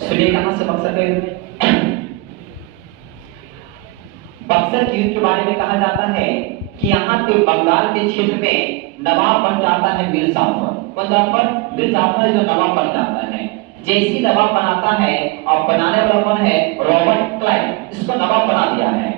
सुनिए कहां से बक्सर का युद्ध। बक्सर के युद्ध के बारे में कहा जाता है कि यहाँ पे बंगाल के क्षेत्र में नवाब बन जाता है मीर जाफर। कौन जाफर? मीर जाफर जो नवाब बन जाता है। जैसी नवाब बनाता है, और बनाने वाला कौन है? Robert Clive. इसको नवाब बना दिया है।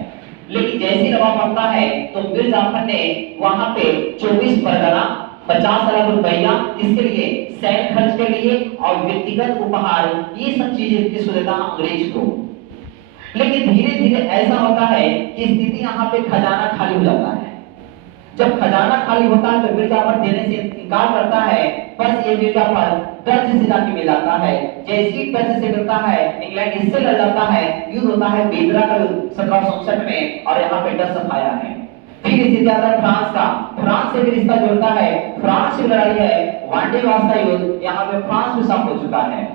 लेकिन जैसी नवाब बनता है तो मीर जाफर ने वहां पे 24 परगना, 50 लाख रुपया, किसके लिए? सैन्य खर्च के लिए और व्यक्तिगत उपहार, ये सब चीजें किसको देता? अंग्रेज को। लेकिन धीरे धीरे ऐसा होता है कि स्थिति यहाँ पे खजाना खाली हो जाता है। जब खजाना खाली होता है तो मीर जाफर देने से इनकार करता है। बस ये मीर जाफर डच से जाके मिल जाता है। जैसे ही डच से मिलता है, इंग्लैंड इससे लड़ जाता है। युद्ध होता है बेदरा का युद्ध 1767 में, और यहाँ पे डच सफाया है। फिर स्थिति आता है फ्रांस का। फ्रांस से भी रिश्ता जोड़ता है। फ्रांस से लड़ाई है वांडीवास का युद्ध, यहाँ पे फ्रांस में सब हो चुका है।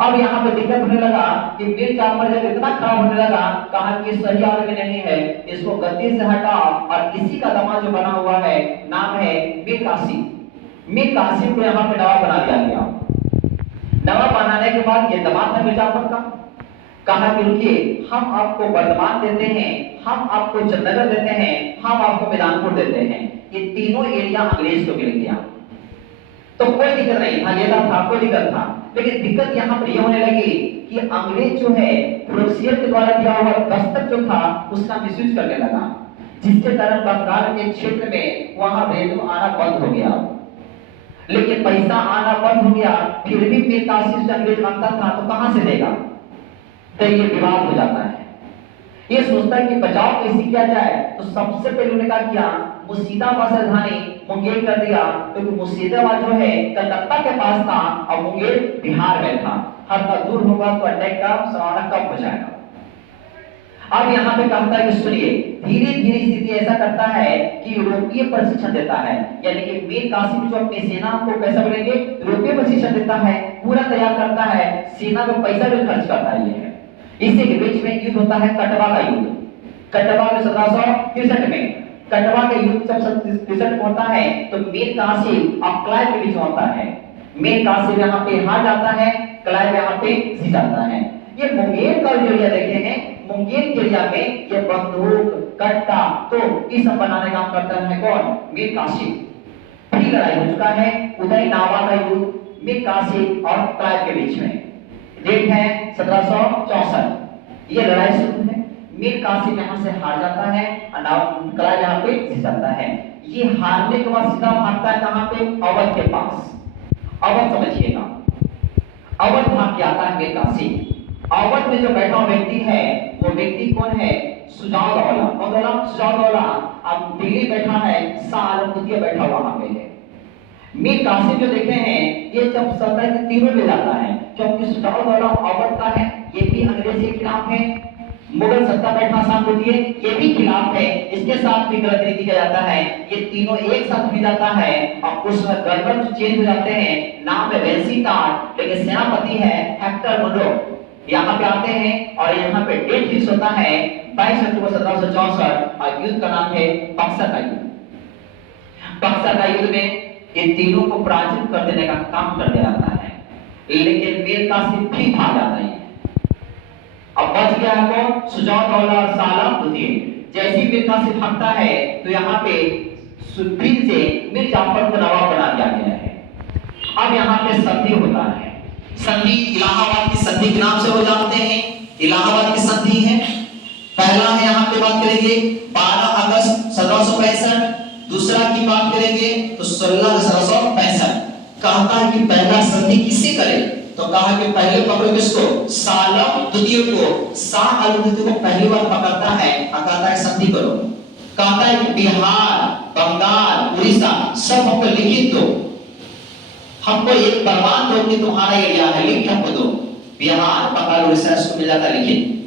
अब यहाँ पे दिक्कत होने लगा कि मीर जाफर जब इतना खराब होने लगा, कहा कि सही आदमी नहीं है, इसको गद्दी से हटाओ। और इसी का दामाद जो बना हुआ है, नाम है मीर कासिम। मीर कासिम को यहाँ पे नवाब बना दिया गया। नवाब बनाने के बाद ये दामाद था मीर जाफर का। कहा कि रुकिए, हम आपको बर्दमान देते हैं, हम आपको चंदनगर देते हैं, हम आपको मैदानपुर देते हैं। ये तीनों एरिया अंग्रेज को मिल गया। तो कोई दिक्कत नहीं था, लेता था, कोई दिक्कत था। लेकिन दिक्कत यहाँ पर यह होने लगी कि अंग्रेज जो है प्रोसियर के द्वारा दिया हुआ दस्तक जो था उसका मिसयूज करने लगा, जिसके कारण बंगाल के क्षेत्र में वहां रेलवे आना बंद हो गया। लेकिन पैसा आना बंद हो गया, फिर भी मीर कासिम से अंग्रेज मांगता था तो कहां से देगा? तो ये विवाद हो जाता है। ये सोचता है कि बचाव कैसे किया जाए, तो सबसे पहले उन्होंने क्या किया? मुर्शिदाबाद राजधानी मुंगेर कर दिया, क्योंकि मुर्शिदाबाद जो है कलकत्ता के पास था और मुंगेर बिहार में था। हल्का दूर होगा तो अटैक का संभावना कम हो जाएगा। अब यहाँ पे कहता है कि सुनिए, धीरे धीरे स्थिति ऐसा करता है कि यूरोपीय प्रशिक्षण देता है। यानी कि मीर कासिम जो अपनी सेना को कैसा बोलेंगे? यूरोपीय प्रशिक्षण देता है, पूरा तैयार करता है, सेना में पैसा भी खर्च करता है। इसी के बीच में युद्ध होता है कटवा का युद्ध। कटवा में 1763 में कटवा का युद्ध जब 1763 में होता है तो मीर कासिम और क्लाइव के बीच में होता है। मीर कासिम यहाँ पे हार जाता है, क्लाइव यहाँ पे जीत जाता है। ये मुंगेर का जो एरिया देखे हैं, मुंगेर के एरिया में ये बंदूक, कट्टा तो ये सब बनाने का काम करता है कौन? मीर कासिम। फिर लड़ाई हो चुका है उदय नावा का युद्ध मीर कासिम और क्लाइव के बीच में। डेट है 1764। ये लड़ाई शुरू है। मीर कासिम यहाँ से हार जाता है और क्लाइव यहाँ पे जीत जाता है। ये हारने के बाद सीधा भागता है कहाँ पे? अवध के पास। अवध समझिएगा, अवध भाग के आता है मीर कासिम। अवध में जो बैठा व्यक्ति है वो व्यक्ति कौन है? सुजाउद्दौला। कौन बोला? सुजाउद्दौला। अब दिल्ली बैठा है, शाह आलम द्वितीय बैठा वहां पे है। मीर कासिम जो देखे हैं ये जब सल्तनत तीनों में जाता है, क्योंकि सुजाउद्दौला अवध का है, ये भी अंग्रेज के खिलाफ है। मुगल सत्ता बैठा शाह द्वितीय, ये भी खिलाफ है, इसके साथ भी गलत नीति किया जाता है। ये तीनों एक साथ मिल जाता है और उसमें गवर्नर चेंज हो जाते हैं। नाम है वेल्सिंगटन, लेकिन सेनापति है हेक्टर मुनरो। यहाँ पे आते हैं और यहाँ पे डेट फिक्स होता है 22 अक्टूबर 1764 और युद्ध का नाम है बक्सर का युद्ध। बक्सर का युद्ध में इन तीनों को पराजित कर देने का काम कर दिया जाता है, लेकिन मीर कासिम भी भाग जाता है। अब बच गया है कौन? सुजाउद्दौला और शाह आलम द्वितीय। जैसे ही मीर कासिम भागता है तो यहाँ पे फिर से मीर जाफर को नवाब बना दिया गया है। अब यहाँ पे संधि होता है। संधि इलाहाबाद की संधि के नाम से वो जानते हैं। इलाहाबाद की संधि है। पहला है यहाँ पे बात करेंगे 12 अगस्त 1765। दूसरा की बात करेंगे तो 16 1765। कहता है कि पहला संधि किससे करे? तो कहा कि पहले पकड़ो किसको? शाह आलम द्वितीय को। शाह आलम द्वितीय को पहली बार पकड़ता है और कहता है संधि करो। कहता है कि बिहार, बंगाल, उड़ीसा सब हमको लिखित दो, हमको एक प्रमाण दो कि तुम्हारा एरिया है, लिख हमको दो। बिहार, बंगाल, उड़ीसा इसको मिल जाता लिखित।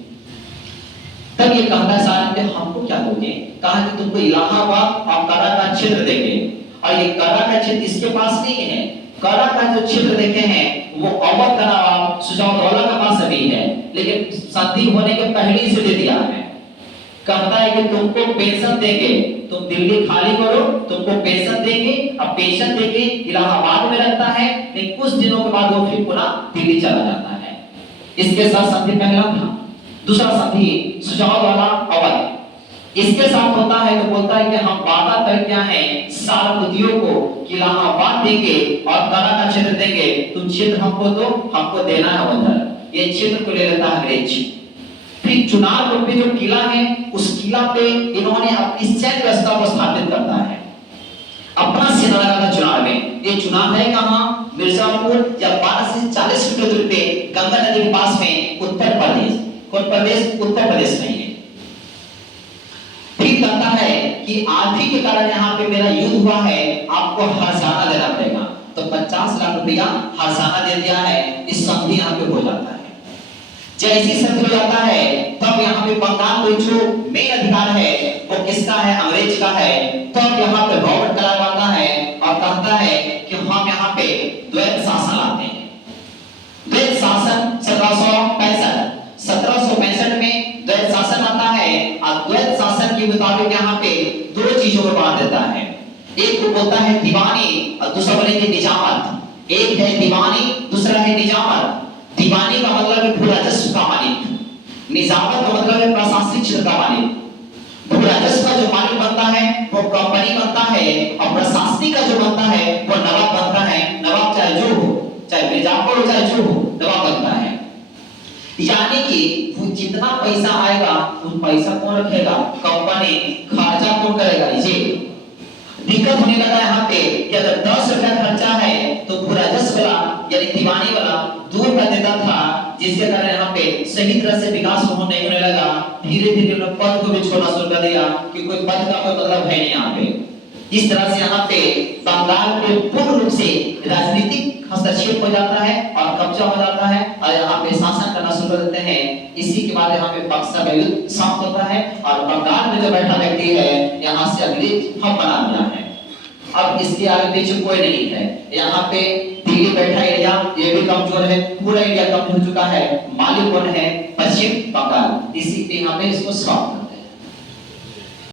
तब ये कहता है साहब हमको क्या दोगे? कहा कि तुमको इलाहाबाद और करा का क्षेत्र देंगे। और ये करा का क्षेत्र इसके पास नहीं है। करा का जो क्षेत्र देखे हैं वो अवध का नवाब सुजाउद्दौला के पास अभी है, लेकिन संधि होने के पहले से दे दिया है। कहता है कि तुमको पेंशन देंगे, तुम दिल्ली खाली करो, तुमको पेंशन देंगे। अब पेंशन देके इलाहाबाद में रखता है, लेकिन कुछ दिनों के बाद वो फिर पुनः दिल्ली चला जाता है। इसके साथ संधि पहला था। दूसरा संधि सुजाव वाला अवध, इसके साथ होता है तो बोलता है कि हम वादा कर क्या है सारपुतियों को कि इलाहाबाद देंगे और करा का क्षेत्र देंगे, तुम क्षेत्र हमको दो, हमको देना है उधर। ये क्षेत्र को ले लेता है अंग्रेज। फिर चुनाव रोड पे जो किला है उस किला पे इन्होंने अपनी सैन्य व्यवस्था को स्थापित करता है, अपना सेना लगाता चुनाव में। ये चुनाव है कहां? मिर्जापुर या 12 से 40 किलोमीटर दूर पे गंगा नदी के पास में उत्तर प्रदेश। कौन प्रदेश? उत्तर प्रदेश में है। फिर कहता है कि आर्थिक के कारण यहाँ पे मेरा युद्ध हुआ है, आपको हर्षाना देना पड़ेगा। तो 50 लाख रुपया हर्षाना दे दिया है। इस संधि यहाँ पे हो जाता है। जैसी संधि हो जाता है तब यहाँ पे बंगाल को जो मेन अधिकार है वो किसका है? अंग्रेज का है। तब यहाँ पे रॉबर्ट क्लाइव आता है और कहता है कि हम यहाँ पे द्वैत शासन लाते हैं। द्वैत शासन 1765 में द्वैत शासन आता है और द्वैत शासन के मुताबिक यहाँ पे दो चीजों को बांट देता है। एक को बोलता है दीवानी और दूसरा बोलेंगे निजामत। एक है दीवानी, दूसरा है निजामत। दीवानी का मतलब है भू राजस्व का मालिक, निजामत का मतलब है प्रशासनिक क्षेत्र का मालिक। भू राजस्व का जो मालिक बनता है वो कंपनी बनता है और प्रशासनिक का जो बनता है वो नवाब बनता है। नवाब चाहे जो हो, चाहे मिर्जापुर हो चाहे जो हो, नवाब बनता है। यानी कि वो जितना पैसा आएगा उन पैसा कौन रखेगा? कंपनी। खर्चा कौन करेगा? ये दिक्कत होने लगा यहाँ पे कि अगर 10 रुपया खर्चा है तो भू राजस्व वाला यानी दीवानी वाला 2 रुपया देता था, जिसके कारण यहाँ पे सही तरह से विकास नहीं होने लगा। धीरे धीरे उन्होंने पद को भी छोड़ना शुरू कर दिया कि कोई पद का कोई मतलब है नहीं यहाँ पे। इस तरह से यहाँ पे बंगाल पे पूर्ण रूप से राजनीतिक हस्तक्षेप हो जाता है और कब्जा हो जाता है और यहाँ पे शासन करना शुरू कर देते हैं। इसी के बाद यहाँ पे बक्सर का युद्ध समाप्त होता है और बंगाल में जो बैठा व्यक्ति है यहाँ से अंग्रेज हम बना दिया है। अब इसके आगे पीछे कोई नहीं है। यहाँ पे दिल्ली बैठा एरिया ये भी कमजोर है, पूरा एरिया कम हो चुका है। मालिक कौन है? पश्चिम बंगाल। इसी पे यहाँ पे इसको समाप्त